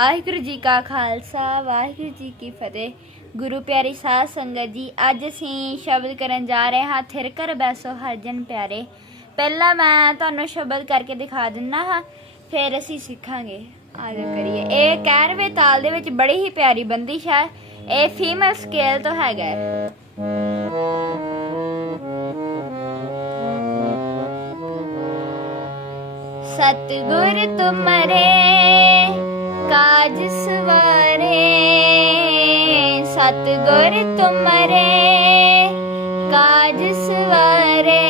ਵਾਹਿਗੁਰੂ ਜੀ ਕਾ ਖਾਲਸਾ, ਵਾਹਿਗੁਰੂ ਜੀ ਕੀ ਫਤਿਹ। ਗੁਰੂ ਪਿਆਰੀ ਸਾਧ ਸੰਗਤ ਜੀ, ਅੱਜ ਅਸੀਂ ਸ਼ਬਦ ਕਰਨ ਜਾ ਰਹੇ ਹਾਂ, ਥਿਰ ਕਰ ਬੈਸੋ ਹਰਜਨ ਪਿਆਰੇ। ਪਹਿਲਾਂ ਮੈਂ ਤੁਹਾਨੂੰ ਸ਼ਬਦ ਕਰਕੇ ਦਿਖਾ ਦਿੰਨਾ ਹਾਂ, ਫਿਰ ਅਸੀਂ ਸਿੱਖਾਂਗੇ। ਆਜੋ ਕਰੀਏ। ਇਹ 11ਵੇਂ ਤਾਲ ਦੇ ਵਿੱਚ ਬੜੀ ਹੀ ਪਿਆਰੀ ਬੰਦਿਸ਼ ਹੈ। ਇਹ ਫੀਮੇਲ ਸਕੇਲ ਤੋਂ ਹੈਗਾ ਹੈ। ਸਤਿਗੁਰ ਤੁਮਰੇ ਕਾਜ ਸਵਾਰੇ, ਸਤਿਗੁਰ ਤੁਮਰੇ, ਕਾਜ ਸਵਾਰੇ।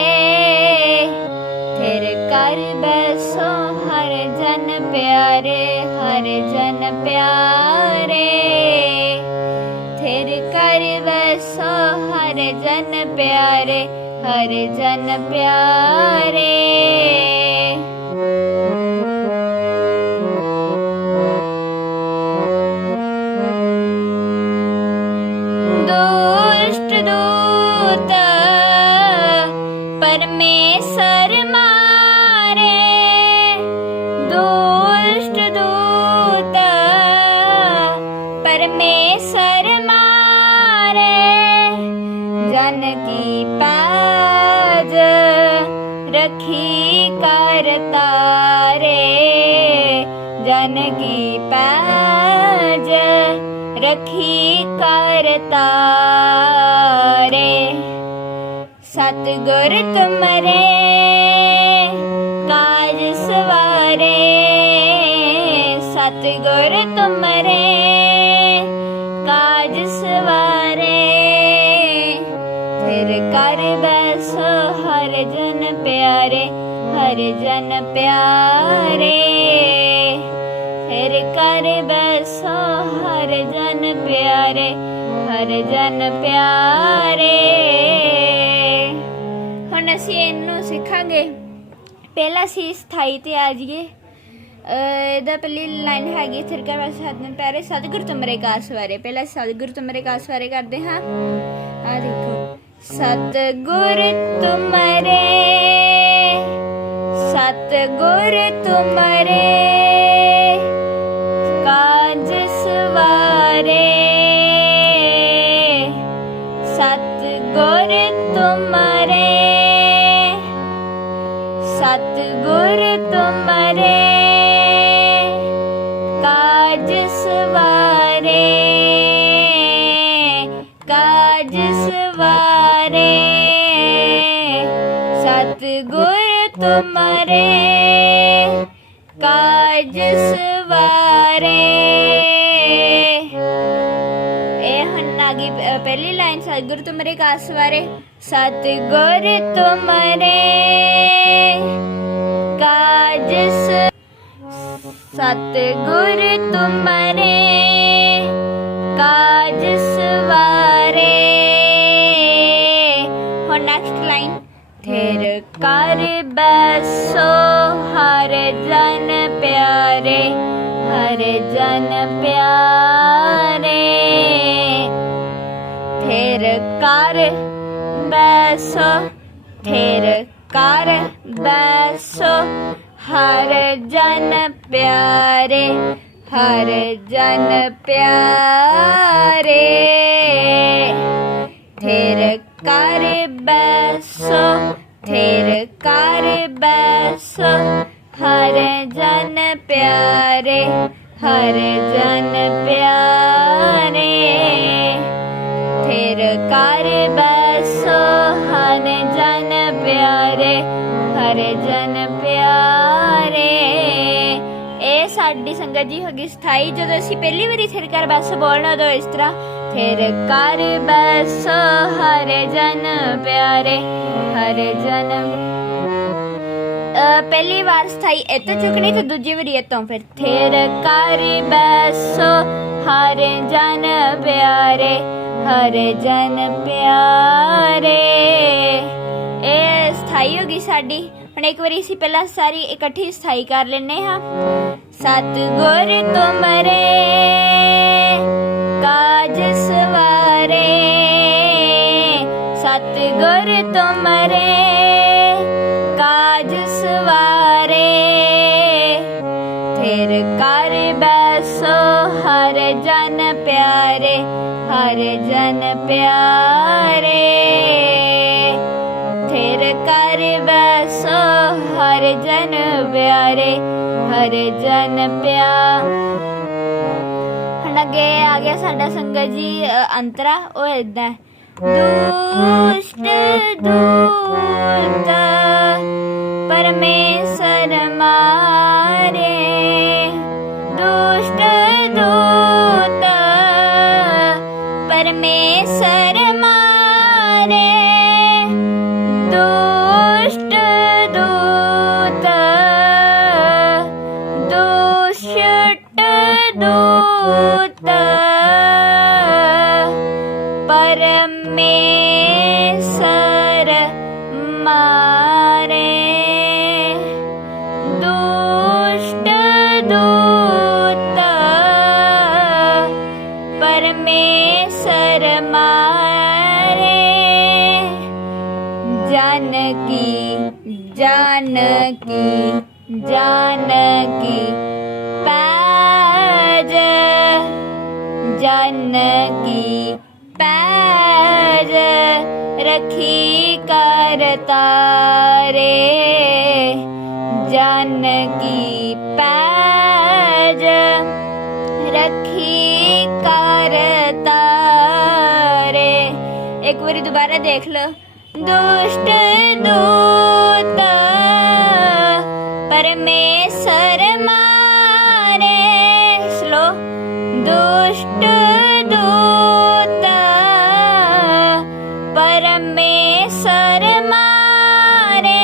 ਥਿਰ ਕਰ ਬੈਸੋ ਹਰ ਜਨ ਪਿਆਰੇ, ਹਰ ਜਨ ਪਿਆਰੇ। ਥਿਰ ਕਰ ਬੈਸੋ ਹਰ ਜਨ ਪਿਆਰੇ, ਹਰ ਜਨ ਪਿਆਰੇ। ਰਖੀ ਕਰ ਤਾਰੇ, ਜਨ ਕੀ ਪੈਜ ਰਖੀ ਕਰ ਤਾਰੇ। ਸਤਿਗੁਰ ਤੁਮਰੇ, ਕਾਜ ਸਵਾਰੇ। ਸਤਿਗੁਰ ਤੁਮਰੇ, ਕਾਜ ਸਵਾਰੇ। ਫਿਰ ਕਰ ਬਸ ਹਰ ਜਨ ਪਿਆਰੇ। ਹਰ ਜਨ ਪਿਆਰੇ, ਫਿਰ ਕਰ ਬਸ ਹਰ ਜਨ ਪਿਆਰੇ, ਹਰ ਜਨ ਪਿਆਰੇ। ਹੁਣ ਅਸੀਂ ਇਹਨੂੰ ਸਿੱਖਾਂਗੇ। ਪਹਿਲਾਂ ਅਸੀਂ ਸਥਾਈ ਤੇ ਆ ਜਾਈਏ। ਅਹ ਇਹਦਾ ਪਹਿਲੀ ਲਾਈਨ ਹੈਗੀ ਸਿਰ ਥਿਰਕਰ ਵਾਸ ਸਤਨ ਪਿਆਰੇ, ਸਤਿਗੁਰ ਤੁਮਰੇ ਕਾਸ ਬਾਰੇ ਪਹਿਲਾਂ ਸਤਿਗੁਰ ਤੁਮਰੇ ਕਾਸ ਬਾਰੇ ਕਰਦੇ ਹਾਂ। ਆ ਦੇਖੋ। ਸਤਿਗੁਰ ਤੁਮਰੇ ਸਤਿਗੁਰ ਤੁਮਰੇ ਕਾਜ ਸਵਾਰੇ। ਸਤਿਗੁਰ ਤੁਮਰੇ ਸਤਿਗੁਰ ਤੁਮਰੇ ਕਾਜ ਸਵਾਰੇ। ਕਾਜ ਸਵਾਰੇ। ਸਤਿਗੁਰ ਤੁਮਰੇ ਕਾਜ ਸਵਾਰੇ। ਇਹ ਹਨ ਪਹਿਲੀ ਲਾਈਨ, ਸਤਿਗੁਰ ਤੁਮਰੇ ਕਾਸ ਬਾਰੇ ਸਤਿਗੁਰ ਤੁਮਰੇ ਕਾਜ ਸ- ਸਤਿਗੁਰ ਤੁਮਰੇ ਕਾਜ ਸਵਾਰੇ ਸੋ ਹਰ ਜਨ ਪਿਆਰੇ, ਹਰ ਜਨ ਪਿਆਰੇ। ਥਿਰ ਕਰ ਬੈਸੋ, ਥਿਰ ਕਰ ਬੈਸੋ। ਹਰ ਜਨ ਪਿਆਰੇ, ਹਰ ਜਨ ਪਿਆਰੇ। ਹਰ ਜਨ ਪਿਆਰੇ, ਹਰ ਜਨ ਪਿਆਰੇ। ਥਿਰ ਕਰ ਬੈਸੋ, ਹਰ ਜਨ ਪਿਆਰੇ, ਹਰ ਜਨ ਪਿਆਰੇ। ਇਹ ਸਾਡੀ ਸੰਗਤ ਜੀ ਹੋ ਗਈ ਸਥਾਈ, ਜਦੋਂ ਅਸੀਂ ਪਹਿਲੀ ਵਾਰੀ ਥਿਰ ਕਰ ਬਸ ਬੋਲਣਾ ਉਦੋਂ ਇਸ ਤਰ੍ਹਾਂ। ਥਿਰ ਕਰ ਬੈਸੋ, ਹਰ ਜਨ ਪਿਆਰੇ, ਹਰ ਜਨ ਪਹਿਲੀ ਵਾਰ ਸਥਾਈ ਇੱਥੇ ਚੁੱਕਣੀ ਤੇ ਦੂਜੀ ਵਾਰੀ ਇੱਥੋਂ ਫਿਰ ਥਿਰ ਕਰ ਬੈਸੋ, ਹਰ ਜਨ ਪਿਆਰੇ, ਹਰ ਜਨ ਪਿਆਰੇ। ਇਹ ਸਥਾਈ ਹੋ ਗਈ ਸਾਡੀ। ਹੁਣ ਇੱਕ ਵਾਰੀ ਅਸੀਂ ਪਹਿਲਾਂ ਸਾਰੀ ਇਕੱਠੀ ਸਥਾਈ ਕਰ ਲੈਨੇ ਹਾਂ। ਸਤਿਗੁਰ ਤੁਮਰੇ, ਕਾਜ ਸਵਾਰੇ। ਸਤਿਗੁਰ ਤੁਮਰੇ ਪਿਆਰੇ ਥਿਰ ਕਰ ਬੈਸੋ ਹਰ ਜਨ ਪਿਆਰੇ, ਹਰ ਜਨ ਪਿਆ। ਹੁਣ ਅੱਗੇ ਆ ਗਿਆ ਸਾਡਾ ਸੰਗਤ ਜੀ ਅੰਤਰਾ, ਉਹ ਇਦਾਂ ਦੁਸ਼ਟ ਦੂਤ, ਪਰਮੇਸ਼ਰ ਮਾਰੇ ਜਾਨਕੀ ਪੈਜ ਰਖੀ ਕਰ ਤਾਰੇ ਜਾਨਕੀ ਪੈਜ ਰੱਖੀ ਕਰ ਇੱਕ ਵਾਰੀ ਦੁਬਾਰਾ ਦੇਖ ਲਓ ਦੁਸ਼ਟ ਦੂਤ ਪਰਮੇ ਪਰਮੇਸ਼ਰ ਮਾਰੇ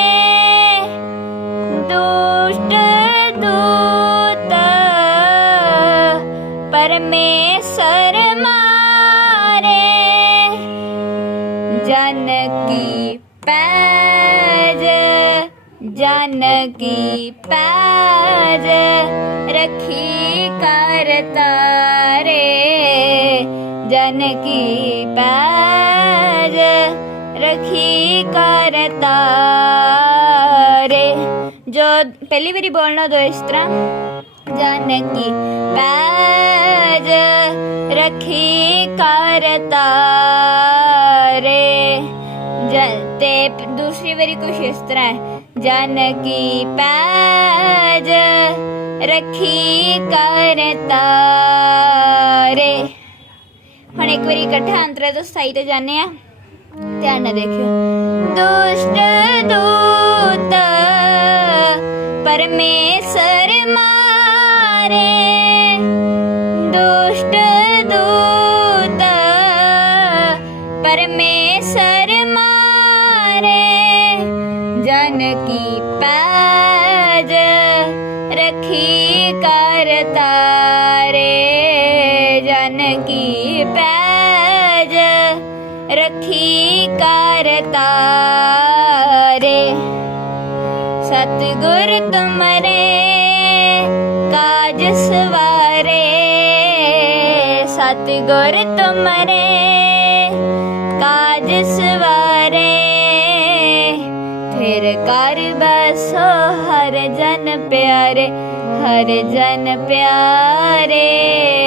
ਦੁਸ਼ਟ ਦੂਤ ਪਰਮੇਸ਼ਰ ਮਾਰੇ ਜਨਕੀ ਪੈਜ ਜਨਕੀ ਪੈਜ ਰਖੀ ਕਰ ਤਾਰੇ ਜਨਕੀ ਪੈਜ ਰਖੀ ਕਰ ਤਾਰੇ ਜੋ ਪਹਿਲੀ ਵਾਰੀ ਬੋਲਣਾ ਦੋ ਇਸ ਤਰ੍ਹਾਂ, ਜਾਨਕੀ ਪੈਜ ਰਖੀ ਕਰ ਤਾਰੇ ਜ- ਤੇ ਪ- ਦੂਸਰੀ ਵਾਰੀ ਕੁਛ ਇਸ ਤਰ੍ਹਾਂ ਹੈ, ਜਾਨਕੀ ਪੈਜ ਰਖੀ ਕਰ ਤਾਰੇ ਹੁਣ ਇੱਕ ਵਾਰੀ ਇਕੱਠਾ ਅੰਤਰੇ ਤੋਂ ਸਤਾਈ ਤੇ ਜਾਣੇ ਆ ਧਿਆਨ ਨਾਲ ਦੇਖਿਓ ਦੁਸ਼ਟ ਦੂਤ ਪਰਮੇਸ਼ਰ ਮਾਰੇ ਦੁਸ਼ਟ ਦੂਤ ਪਰਮੇਸ਼ਰ ਮਾਰੇ ਜਨ ਕੀ ਪੈਜ ਰਖੀ ਕਰ ਤਾਰੇ ਜਨ ਕੀ ਪੈਜ ਰਖੀ ਕਰ ਤਾਰੇ। ਸਤਿਗੁਰ ਤੁਮਰੇ, ਕਾਜ ਸਵਾਰੇ। ਸਤਿਗੁਰ ਤੁਮਰੇ, ਕਾਜ ਸਵਾਰੇ। ਫਿਰ ਕਰ ਬਸੋ ਹਰ ਜਨ ਪਿਆਰੇ, ਹਰ ਜਨ ਪਿਆਰੇ।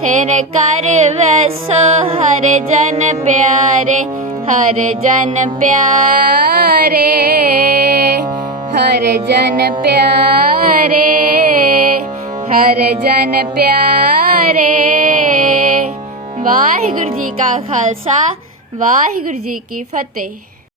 ਤੇਰੇ ਕਰ ਵਸੋ, ਹਰ ਜਨ ਪਿਆਰੇ, ਹਰ ਜਨ ਪਿਆਰੇ, ਹਰ ਜਨ ਪਿਆਰੇ, ਹਰ ਜਨ ਪਿਆਰੇ। ਵਾਹਿਗੁਰੂ ਜੀ ਕਾ ਖਾਲਸਾ, ਵਾਹਿਗੁਰੂ ਜੀ ਕੀ ਫਤਿਹ।